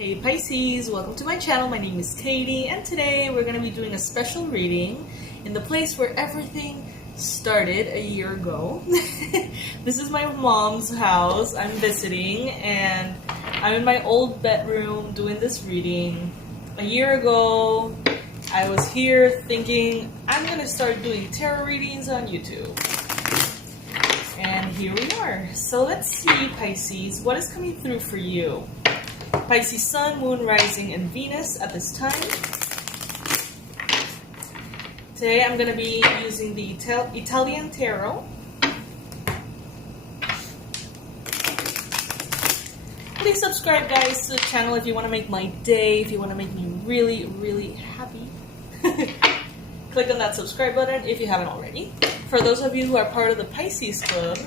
Hey Pisces, welcome to my channel. My name is Katie, and today we're going to be doing a special reading in the place where everything started a year ago. This is my mom's house. I'm visiting, and I'm in my old bedroom doing this reading. A year ago, I was here thinking I'm going to start doing tarot readings on YouTube. And here we are. So let's see, Pisces, what is coming through for you? Pisces Sun, Moon, Rising, and Venus at this time. Today I'm going to be using the Italian Tarot. Please subscribe, guys, to the channel if you want to make my day, if you want to make me really, really happy. Click on that subscribe button if you haven't already. For those of you who are part of the Pisces Club,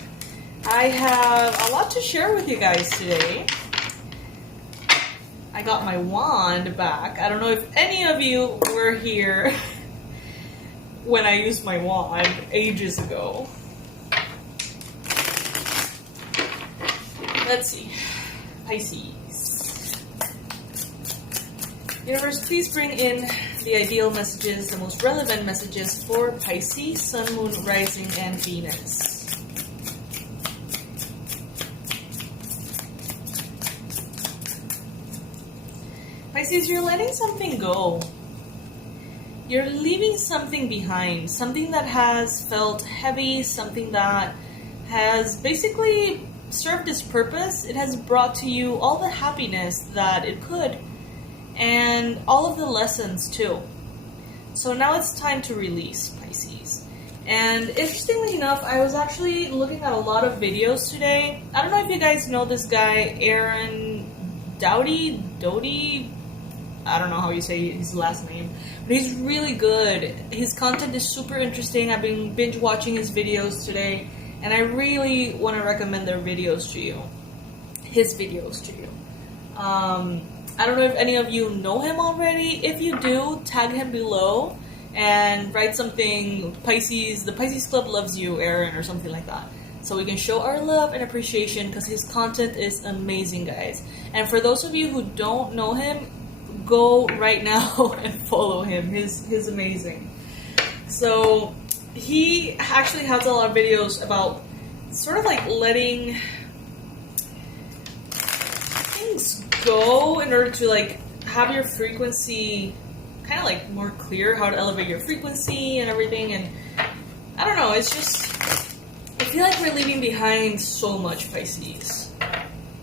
I have a lot to share with you guys today. I got my wand back. I don't know if any of you were here when I used my wand ages ago. Let's see. Pisces. Universe, please bring in the ideal messages, the most relevant messages for Pisces, Sun, Moon, Rising, and Venus. Pisces, you're letting something go. You're leaving something behind, something that has felt heavy, something that has basically served its purpose. It has brought to you all the happiness that it could, and all of the lessons too. So now it's time to release, Pisces. And interestingly enough, I was actually looking at a lot of videos today. I don't know if you guys know this guy, Aaron Doughty. I don't know how you say his last name, but he's really good. His content is super interesting. I've been binge watching his videos today, and I really want to recommend their videos to you. His videos to you. I don't know if any of you know him already. If you do, tag him below and write something, Pisces, the Pisces Club loves you, Aaron, or something like that. So we can show our love and appreciation, because his content is amazing, guys. And for those of you who don't know him, go right now and follow him. He's amazing. So he actually has a lot of videos about sort of like letting things go in order to like have your frequency kind of like more clear, how to elevate your frequency and everything. And I don't know, it's just, I feel like we're leaving behind so much, Pisces.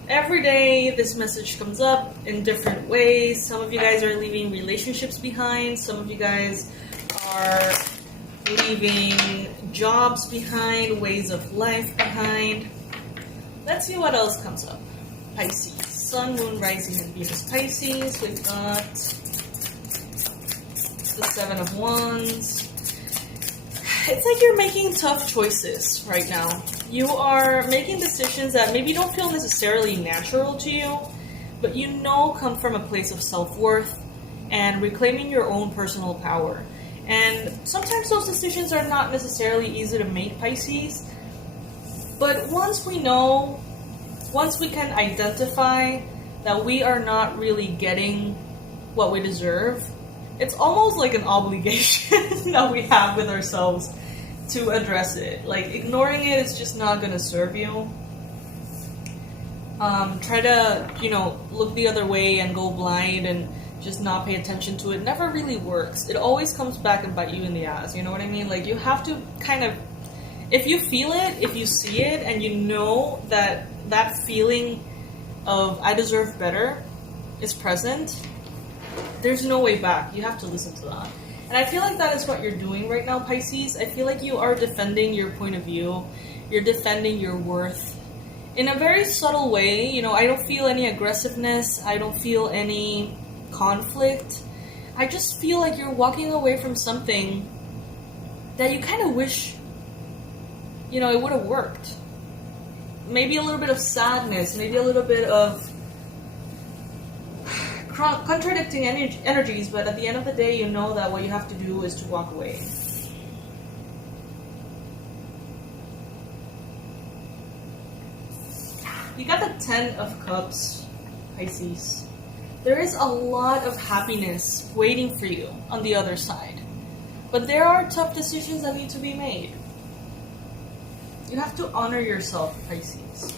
Every day this message comes up in different ways. Some of you guys are leaving relationships behind. Some of you guys are leaving jobs behind, ways of life behind. Let's see what else comes up. Pisces. Sun, Moon, Rising, and Venus. Pisces. We've got the Seven of Wands. It's like you're making tough choices right now. You are making decisions that maybe don't feel necessarily natural to you, but you know come from a place of self-worth and reclaiming your own personal power. And sometimes those decisions are not necessarily easy to make, Pisces, but once we know, once we can identify that we are not really getting what we deserve, it's almost like an obligation that we have with ourselves to address it. Like, ignoring it is just not going to serve you. Try to, look the other way and go blind and just not pay attention to it. Never really works. It always comes back and bite you in the ass. You know what I mean? Like, you have to kind of, if you feel it, if you see it, and you know that that feeling of I deserve better is present, there's no way back. You have to listen to that. And I feel like that is what you're doing right now, Pisces. I feel like you are defending your point of view. You're defending your worth in a very subtle way. I don't feel any aggressiveness. I don't feel any conflict. I just feel like you're walking away from something that you kind of wish, it would have worked. Maybe a little bit of sadness, maybe a little bit of contradicting energies, but at the end of the day, you know that what you have to do is to walk away. You got the Ten of Cups, Pisces. There is a lot of happiness waiting for you on the other side. But there are tough decisions that need to be made. You have to honor yourself, Pisces.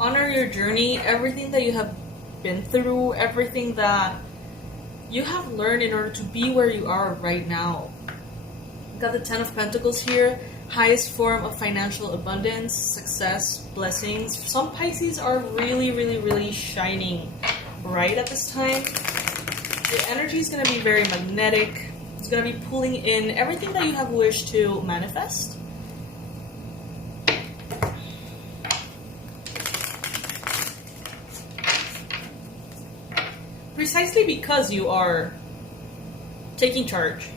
Honor your journey, everything that you have been through, everything that you have learned in order to be where you are right now. Got the Ten of Pentacles here. Highest form of financial abundance, success, blessings. Some Pisces are really, really, really shining right at this time. Your energy is going to be very magnetic. It's going to be pulling in everything that you have wished to manifest. Precisely because you are taking charge.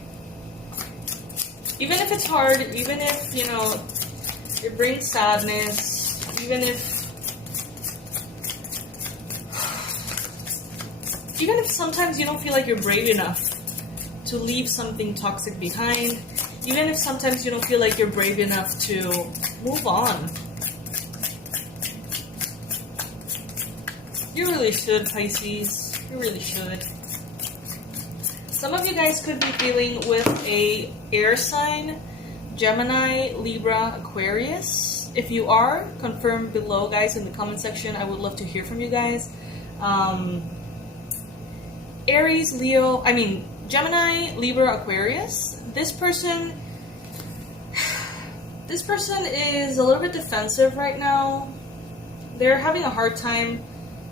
Even if it's hard, even if, you know, it brings sadness, even if sometimes you don't feel like you're brave enough to leave something toxic behind, even if sometimes you don't feel like you're brave enough to move on. You really should, Pisces. You really should. Some of you guys could be dealing with a air sign, Gemini, Libra, Aquarius. If you are, confirm below, guys, in the comment section. I would love to hear from you guys. Aries, Gemini, Libra, Aquarius. This person is a little bit defensive right now. They're having a hard time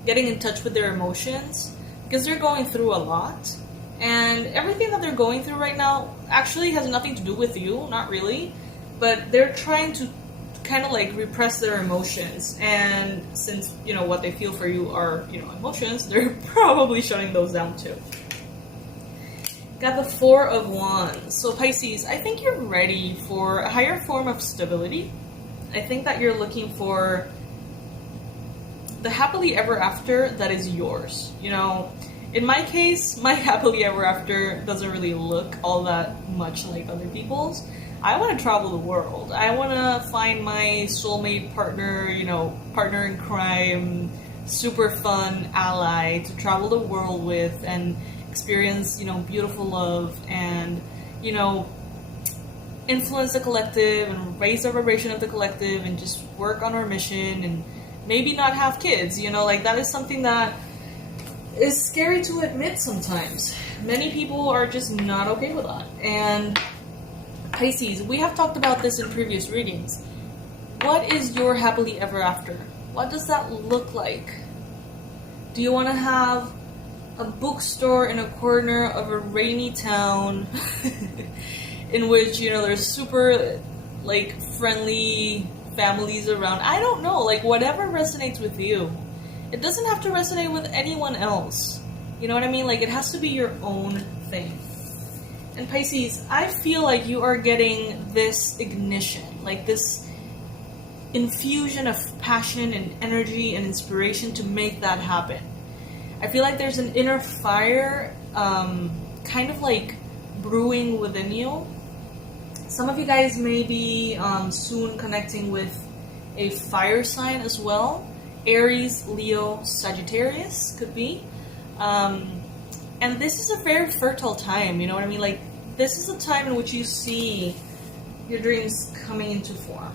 getting in touch with their emotions because they're going through a lot. And everything that they're going through right now actually has nothing to do with you, not really. But they're trying to kind of like repress their emotions. And since, you know, what they feel for you are, you know, emotions, they're probably shutting those down too. Got the Four of Wands. So Pisces, I think you're ready for a higher form of stability. I think that you're looking for the happily ever after that is yours, you know. In my case, my happily ever after doesn't really look all that much like other people's. I want to travel the world. I want to find my soulmate partner, you know, partner in crime, super fun ally to travel the world with and experience, you know, beautiful love and, you know, influence the collective and raise the vibration of the collective and just work on our mission and maybe not have kids, you know, like that is something that is scary to admit sometimes. Many people are just not okay with that. And Pisces, we have talked about this in previous readings. What is your happily ever after? What does that look like? Do you want to have a bookstore in a corner of a rainy town in which, you know, there's super like friendly families around? I don't know, like whatever resonates with you. It doesn't have to resonate with anyone else. You know what I mean? Like, it has to be your own thing. And Pisces, I feel like you are getting this ignition, like this infusion of passion and energy and inspiration to make that happen. I feel like there's an inner fire kind of like brewing within you. Some of you guys may be soon connecting with a fire sign as well. Aries, Leo, Sagittarius could be. And this is a very fertile time, you know what I mean? Like, this is a time in which you see your dreams coming into form.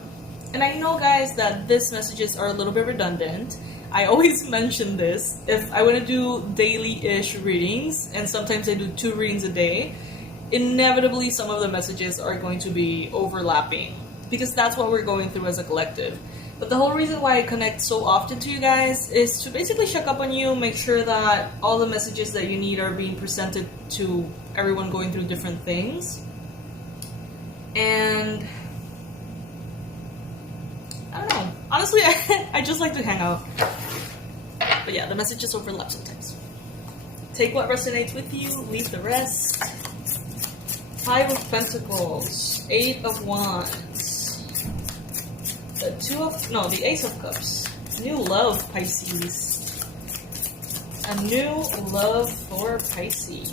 And I know, guys, that these messages are a little bit redundant. I always mention this. If I want to do daily-ish readings, and sometimes I do 2 readings a day, inevitably some of the messages are going to be overlapping, because that's what we're going through as a collective. But the whole reason why I connect so often to you guys is to basically check up on you, make sure that all the messages that you need are being presented to everyone going through different things. And I don't know. Honestly, I just like to hang out. But yeah, the messages overlap sometimes. Take what resonates with you, leave the rest. 5 of Pentacles, 8 of Wands. The Ace of Cups. New love, Pisces. A new love for Pisces.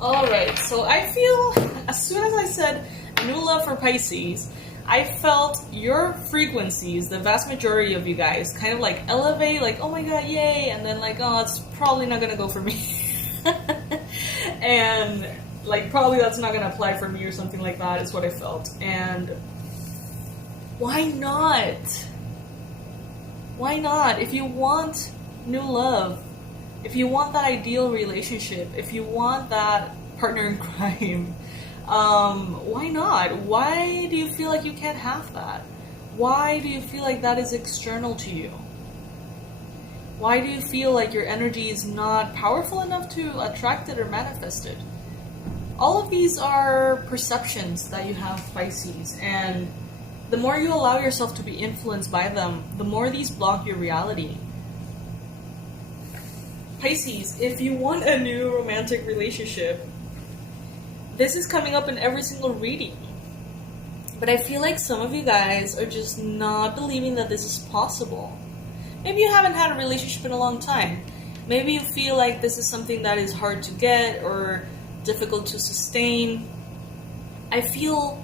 Alright, so I feel, as soon as I said new love for Pisces, I felt your frequencies, the vast majority of you guys, kind of like elevate, like, oh my god, yay, and then like, oh, it's probably not gonna go for me. And like, probably that's not gonna apply for me or something like that, is what I felt. And why not? Why not? If you want new love, if you want that ideal relationship, if you want that partner in crime, why not? Why do you feel like you can't have that? Why do you feel like that is external to you? Why do you feel like your energy is not powerful enough to attract it or manifest it? All of these are perceptions that you have, Pisces, and the more you allow yourself to be influenced by them, the more these block your reality. Pisces, if you want a new romantic relationship, this is coming up in every single reading. But I feel like some of you guys are just not believing that this is possible. Maybe you haven't had a relationship in a long time. Maybe you feel like this is something that is hard to get or difficult to sustain. I feel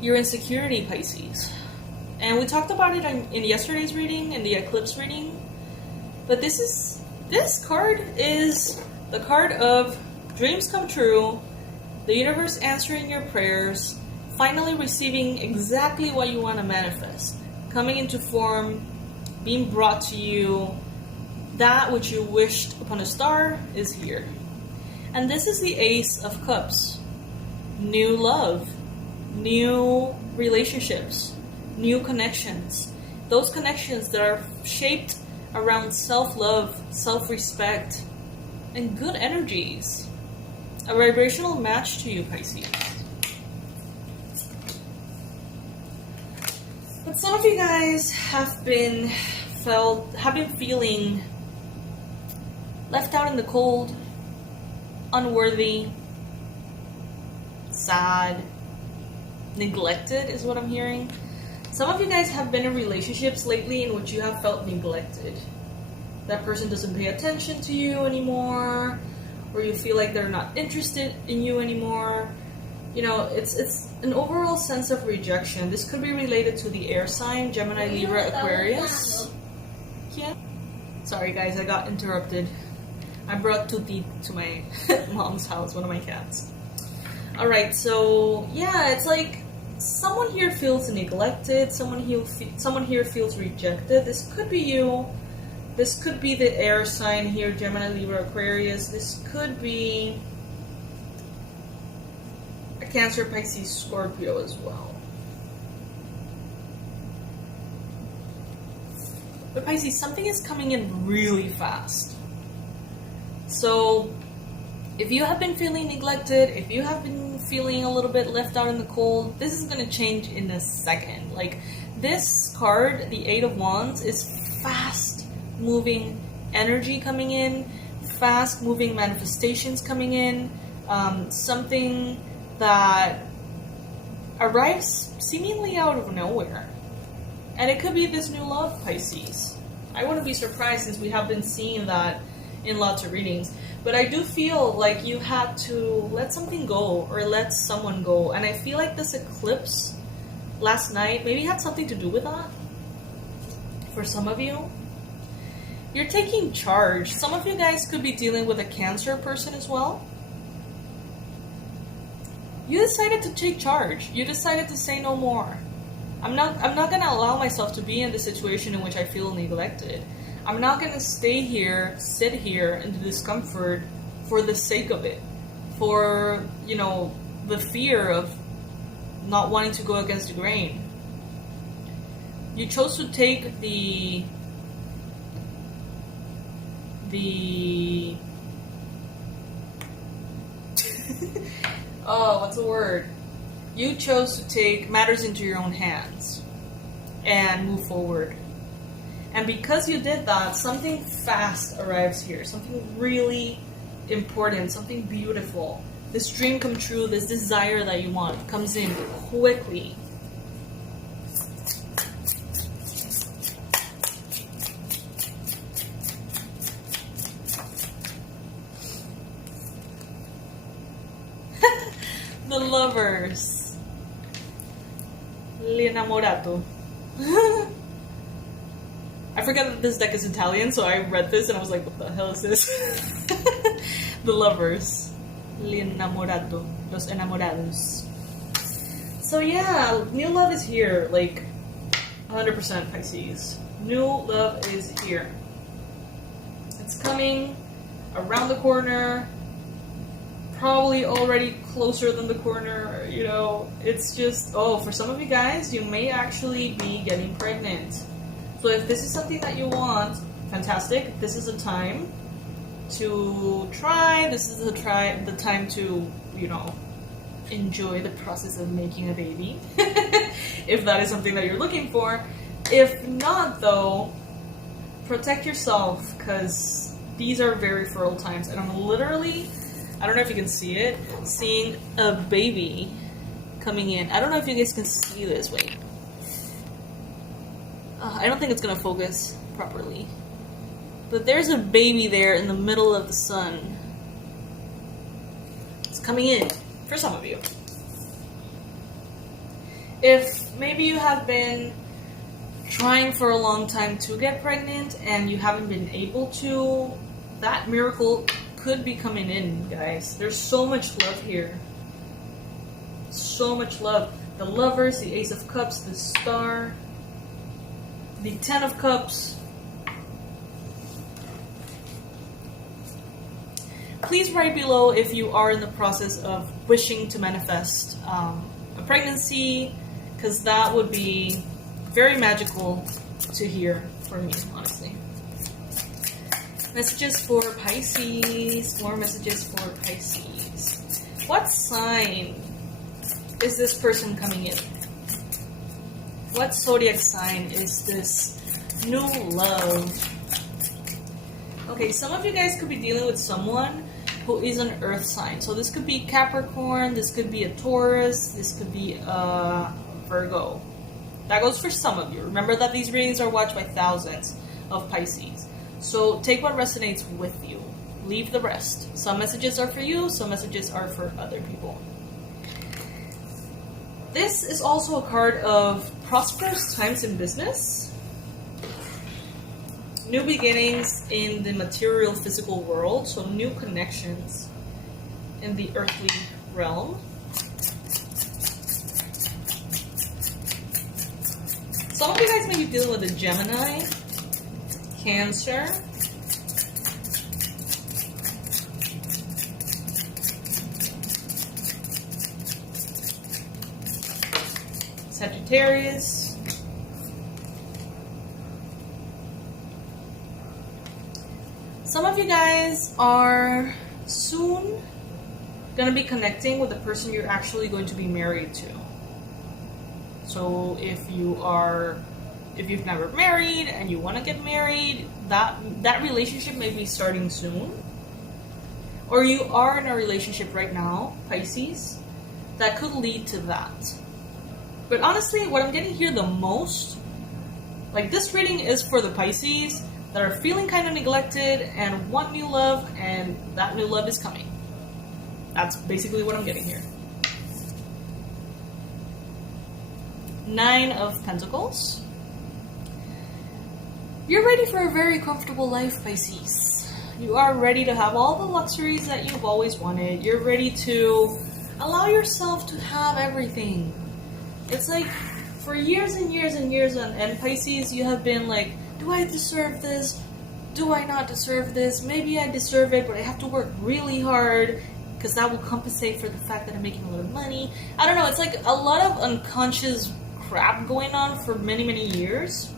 your insecurity, Pisces. And we talked about it in yesterday's reading, in the eclipse reading. But this card is the card of dreams come true, the universe answering your prayers, finally receiving exactly what you want to manifest, coming into form, being brought to you. That which you wished upon a star is here. And this is the Ace of Cups. New love, new relationships, new connections. Those connections that are shaped around self-love, self-respect, and good energies. A vibrational match to you, Pisces. But some of you guys have been feeling left out in the cold, unworthy, sad, neglected is what I'm hearing. Some of you guys have been in relationships lately in which you have felt neglected. That person doesn't pay attention to you anymore, or you feel like they're not interested in you anymore. You know, it's an overall sense of rejection. This could be related to the air sign, Gemini, Libra, Aquarius. Yeah. Sorry guys, I got interrupted. I brought Tuti to my mom's house, one of my cats. Alright, so yeah, it's like someone here feels neglected, someone here feels rejected. This could be you. This could be the air sign here, Gemini, Libra, Aquarius. This could be a Cancer, Pisces, Scorpio as well. But Pisces, something is coming in really fast. So if you have been feeling neglected, if you have been feeling a little bit left out in the cold, this is going to change in a second. Like, this card, the Eight of Wands, is fast moving energy coming in, fast moving manifestations coming in, something that arrives seemingly out of nowhere. And it could be this new love, Pisces. I wouldn't be surprised since we have been seeing that in lots of readings. But I do feel like you had to let something go or let someone go. And I feel like this eclipse last night maybe had something to do with that. For some of you, you're taking charge. Some of you guys could be dealing with a Cancer person as well. You decided to take charge. You decided to say no more. I'm not going to allow myself to be in the situation in which I feel neglected. I'm not going to stay here, sit here in the discomfort for the sake of it. For, you know, the fear of not wanting to go against the grain. You chose to take the oh, what's the word? You chose to take matters into your own hands and move forward. And because you did that, something fast arrives here. Something really important, something beautiful. This dream come true, this desire that you want comes in quickly. The Lovers. L'innamorato. I forgot that this deck is Italian, so I read this and I was like, what the hell is this? The lovers. L'innamorato. Los enamorados. So yeah, new love is here. Like, 100% Pisces. New love is here. It's coming around the corner. Probably already closer than the corner, you know. It's just, oh, for some of you guys, you may actually be getting pregnant. So if this is something that you want, fantastic. This is a time to try. This is the time to, you know, enjoy the process of making a baby. If that is something that you're looking for. If not, though, protect yourself, because these are very fertile times. And I'm literally, I don't know if you can see it, seeing a baby coming in. I don't know if you guys can see this. Wait. I don't think it's gonna focus properly. But there's a baby there in the middle of the sun. It's coming in, for some of you. If maybe you have been trying for a long time to get pregnant and you haven't been able to, that miracle could be coming in, guys. There's so much love here. So much love. The lovers, the Ace of Cups, the Star, the Ten of Cups. Please write below if you are in the process of wishing to manifest a pregnancy, because that would be very magical to hear from me, honestly. Messages for Pisces. More messages for Pisces. What sign is this person coming in? What zodiac sign is this new love? Okay, some of you guys could be dealing with someone who is an earth sign. So this could be Capricorn, this could be a Taurus, this could be a Virgo. That goes for some of you. Remember that these readings are watched by thousands of Pisces. So take what resonates with you. Leave the rest. Some messages are for you, some messages are for other people. This is also a card of prosperous times in business. New beginnings in the material physical world. So new connections in the earthly realm. Some of you guys may be dealing with a Gemini, Cancer, Sagittarius, some of you guys are soon going to be connecting with the person you're actually going to be married to. So if you've never married and you want to get married, that relationship may be starting soon. Or you are in a relationship right now, Pisces, that could lead to that. But honestly, what I'm getting here the most, like this reading is for the Pisces that are feeling kind of neglected and want new love, and that new love is coming. That's basically what I'm getting here. Nine of Pentacles. You're ready for a very comfortable life, Pisces. You are ready to have all the luxuries that you've always wanted. You're ready to allow yourself to have everything. It's like, for years and years and years, and Pisces, you have been like, do I deserve this? Do I not deserve this? Maybe I deserve it, but I have to work really hard, because that will compensate for the fact that I'm making a lot of money. I don't know, it's like a lot of unconscious crap going on for many, many years.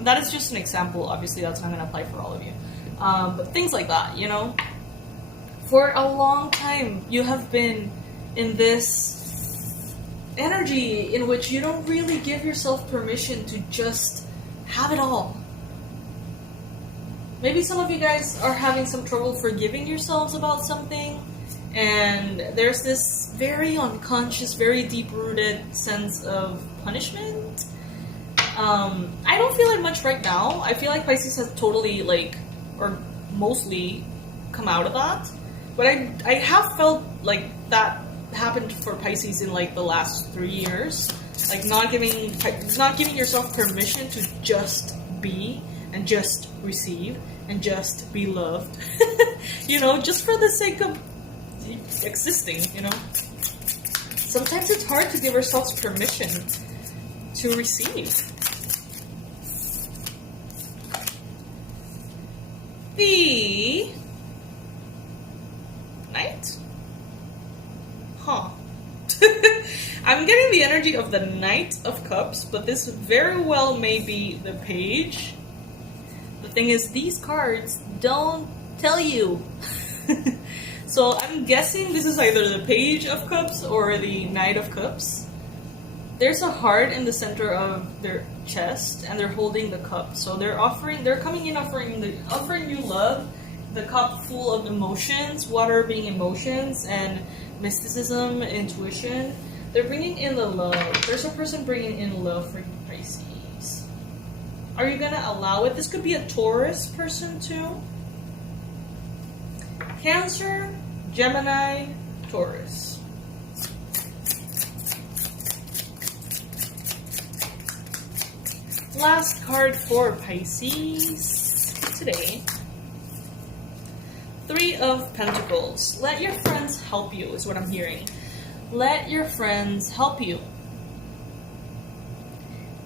That is just an example. Obviously, that's not going to apply for all of you. But things like that, you know? For a long time, you have been in this energy in which you don't really give yourself permission to just have it all. Maybe some of you guys are having some trouble forgiving yourselves about something, and there's this very unconscious, very deep-rooted sense of punishment. I don't feel it much right now. I feel like Pisces has totally, or mostly come out of that. But I have felt like that happened for Pisces in the last 3 years. Like not giving yourself permission to just be and just receive and just be loved. You know, just for the sake of existing, you know. Sometimes it's hard to give ourselves permission to receive. The Knight? Huh. I'm getting the energy of the Knight of Cups, but this very well may be the Page. The thing is, these cards don't tell you. So I'm guessing this is either the Page of Cups or the Knight of Cups. There's a heart in the center of their chest, and they're holding the cup. So they're coming in offering you love, the cup full of emotions, water being emotions, and mysticism, intuition. They're bringing in the love. There's a person bringing in love for you, Pisces. Are you gonna allow it? This could be a Taurus person too. Cancer, Gemini, Taurus. Last card for Pisces today. 3 of Pentacles. Let your friends help you is what I'm hearing. Let your friends help you.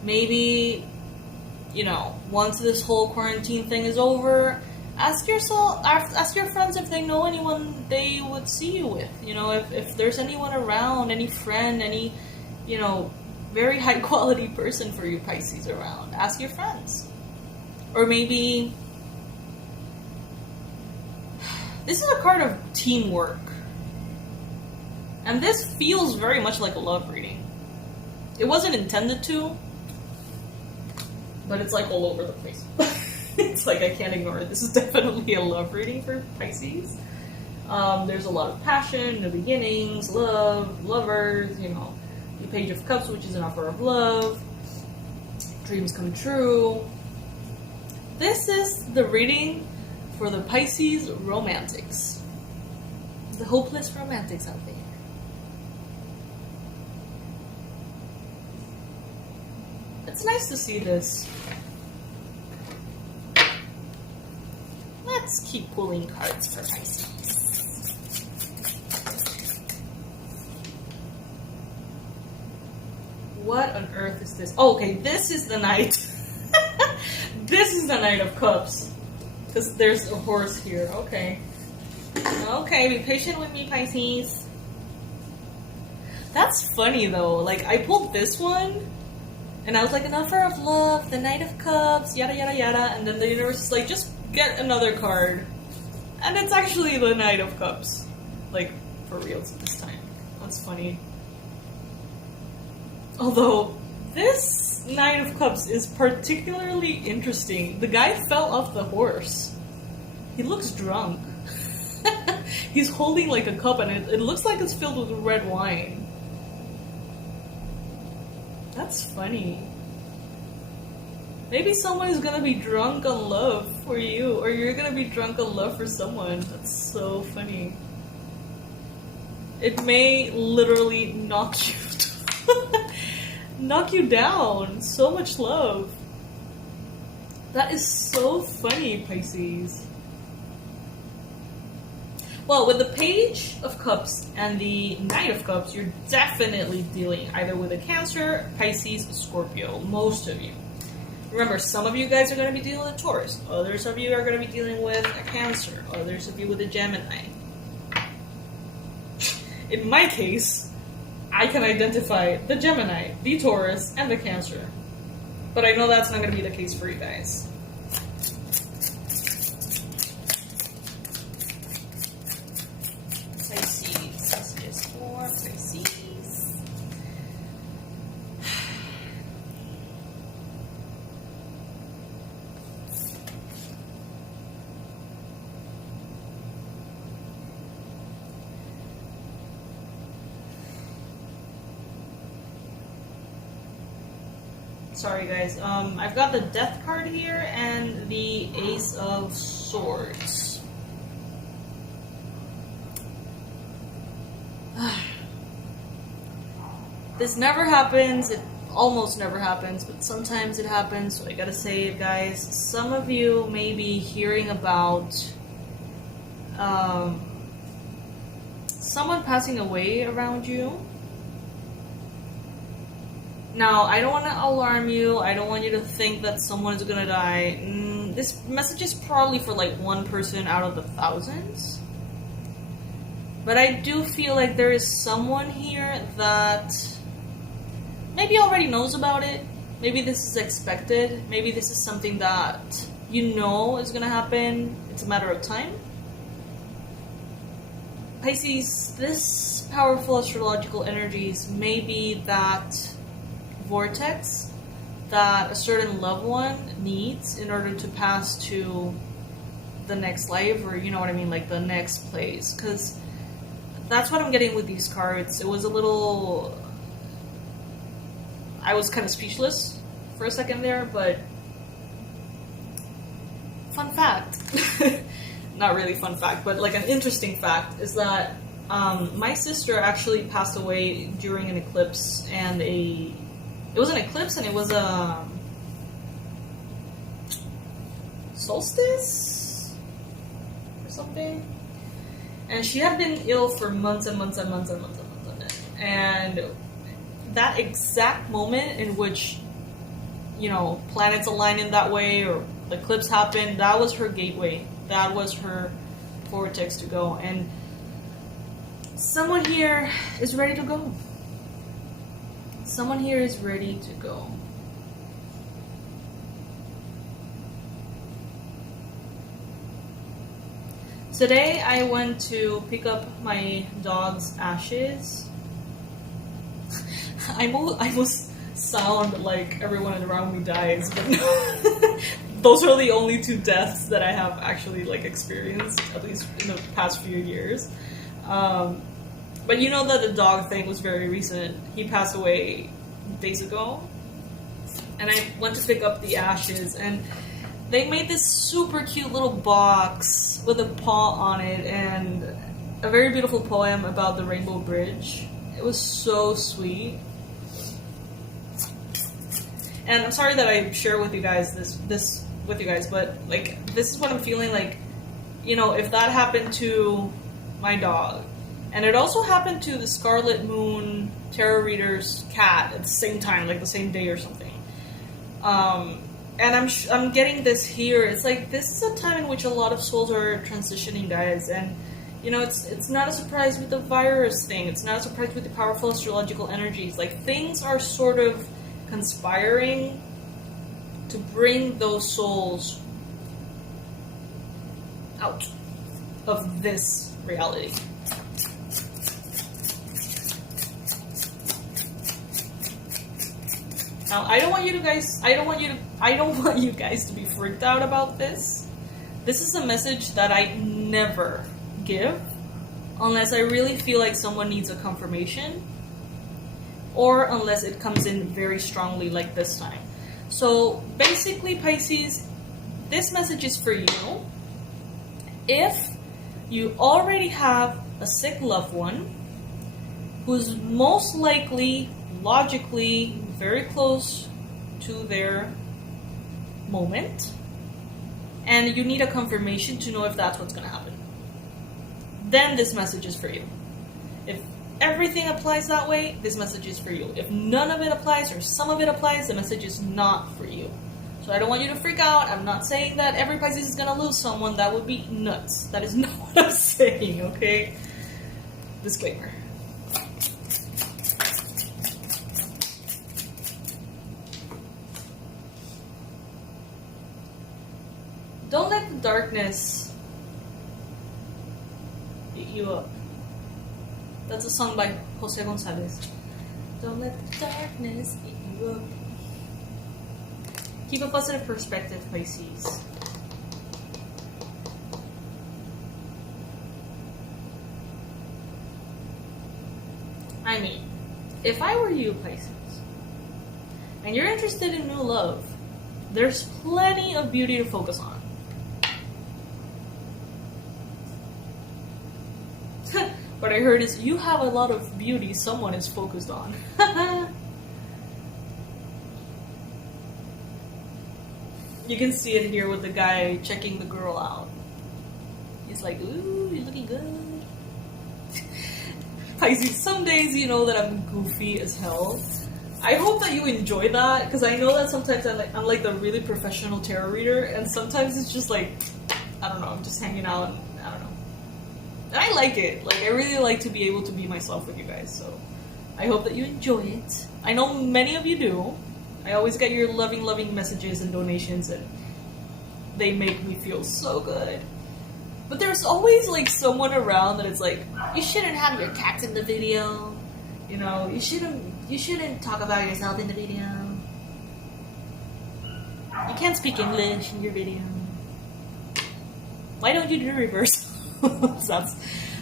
Maybe, you know, once this whole quarantine thing is over, ask your friends if they know anyone they would see you with. You know, if there's anyone around, any friend, any, you know, very high quality person for you, Pisces, around. Ask your friends. Or maybe this is a card of teamwork. And this feels very much like a love reading. It wasn't intended to, but it's like all over the place. It's like I can't ignore it. This is definitely a love reading for Pisces. There's a lot of passion, new beginnings, love, lovers, you know, the Page of Cups, which is an offer of love, dreams come true. This is the reading for the Pisces romantics. The hopeless romantics out there. It's nice to see this. Let's keep pulling cards for Pisces. What on earth is this? Oh, okay, this is the Knight. This is the Knight of Cups. Because there's a horse here. Okay. Okay, be patient with me, Pisces. That's funny though. Like, I pulled this one, and I was like, an offer of love, the Knight of Cups, yada yada yada, and then the universe is like, just get another card. And it's actually the Knight of Cups. Like, for real this time. That's funny. Although, this Knight of Cups is particularly interesting. The guy fell off the horse. He looks drunk. He's holding like a cup, and it looks like it's filled with red wine. That's funny. Maybe someone is gonna be drunk on love for you, or you're gonna be drunk on love for someone. That's so funny. It may literally knock you down. So much love. That is so funny, Pisces. Well, with the Page of Cups and the Knight of Cups, you're definitely dealing either with a Cancer, Pisces, Scorpio. Most of you. Remember, some of you guys are going to be dealing with a Taurus. Others of you are going to be dealing with a Cancer. Others of you with a Gemini. In my case, I can identify the Gemini, the Taurus, and the Cancer. But I know that's not going to be the case for you guys. Pisces. This is for Pisces. Sorry guys, I've got the Death card here and the Ace of Swords. This never happens. It almost never happens, but sometimes it happens. So I gotta say it, guys. Some of you may be hearing about someone passing away around you. Now, I don't want to alarm you. I don't want you to think that someone is gonna die. This message is probably for like one person out of the thousands. But I do feel like there is someone here that maybe already knows about it. Maybe this is expected. Maybe this is something that you know is gonna happen. It's a matter of time. Pisces, this powerful astrological energies may be that vortex that a certain loved one needs in order to pass to the next life, or you know what I mean, like the next place. Because that's what I'm getting with these cards. It was a little... I was kind of speechless for a second there, but fun fact, not really fun fact, but like an interesting fact is that my sister actually passed away during an eclipse, and it was an eclipse and it was a solstice or something, and she had been ill for months and months and months and months and months on end. And that exact moment in which, you know, planets align in that way or the eclipse happened, that was her gateway. That was her vortex to go. And someone here is ready to go. Someone here is ready to go. Today I went to pick up my dog's ashes. I almost sound like everyone around me dies, but no. Those are the only 2 deaths that I have actually like experienced, at least in the past few years. But you know that the dog thing was very recent. He passed away days ago, and I went to pick up the ashes, and they made this super cute little box with a paw on it and a very beautiful poem about the Rainbow Bridge. It was so sweet. And I'm sorry that I share with you guys this with you guys, but like this is what I'm feeling like, you know, if that happened to my dog, and it also happened to the Scarlet Moon tarot reader's cat at the same time, like the same day or something. And I'm getting this here. It's like this is a time in which a lot of souls are transitioning, guys, and you know, it's not a surprise with the virus thing. It's not a surprise with the powerful astrological energies. Like things are sort of conspiring to bring those souls out of this reality. Now, I don't want you guys to be freaked out about this. This is a message that I never give unless I really feel like someone needs a confirmation, or unless it comes in very strongly like this time. So basically, Pisces, this message is for you if you already have a sick loved one who's most likely, logically, very close to their moment, and you need a confirmation to know if that's what's going to happen. Then this message is for you. If everything applies that way, this message is for you. If none of it applies or some of it applies, the message is not for you. So I don't want you to freak out. I'm not saying that every Pisces is going to lose someone. That would be nuts. That is not what I'm saying, okay? Disclaimer. Don't let the darkness beat you up. That's a song by Jose Gonzalez. Don't let the darkness eat you up. Keep a positive perspective, Pisces. I mean, if I were you, Pisces, and you're interested in new love, there's plenty of beauty to focus on. What I heard is, you have a lot of beauty someone is focused on. You can see it here with the guy checking the girl out. He's like, ooh, you're looking good. Pisces, some days you know that I'm goofy as hell. I hope that you enjoy that, because I know that sometimes I'm like the really professional tarot reader, and sometimes it's just like, I don't know, I'm just hanging out, and I don't know. And I like it. Like, I really like to be able to be myself with you guys, so I hope that you enjoy it. I know many of you do. I always get your loving messages and donations, and they make me feel so good. But there's always like someone around that it's like, you shouldn't have your cats in the video. You know, you shouldn't talk about yourself in the video. You can't speak English in your video. Why don't you do the reverse?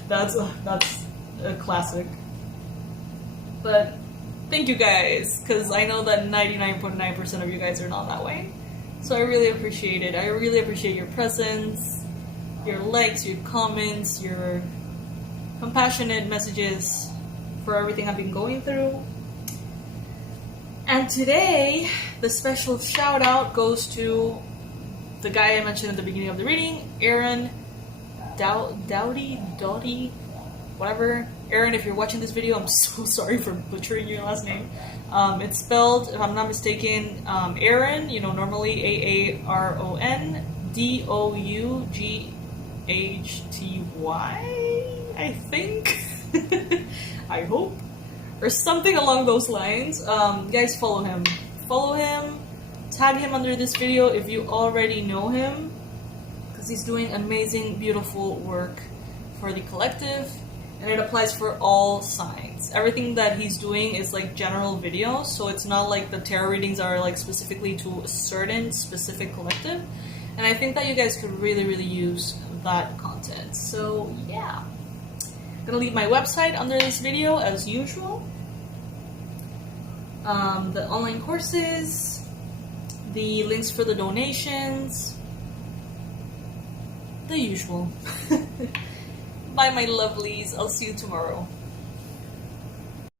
that's a classic. But thank you guys, because I know that 99.9% of you guys are not that way. So I really appreciate it. I really appreciate your presence, your likes, your comments, your compassionate messages for everything I've been going through. And today, the special shout out goes to the guy I mentioned at the beginning of the reading, Aaron Doughty, whatever. Aaron, if you're watching this video, I'm so sorry for butchering your last name. It's spelled, if I'm not mistaken, Aaron, you know, normally Aaron, Doughty, I think. I hope. Or something along those lines. Guys, follow him. Follow him. Tag him under this video if you already know him, because he's doing amazing, beautiful work for the collective, and it applies for all signs. Everything that he's doing is like general videos, so it's not like the tarot readings are like specifically to a certain specific collective, and I think that you guys could really use that content. So yeah, I'm gonna leave my website under this video as usual. The online courses, the links for the donations, the usual. Bye, my lovelies. I'll see you tomorrow.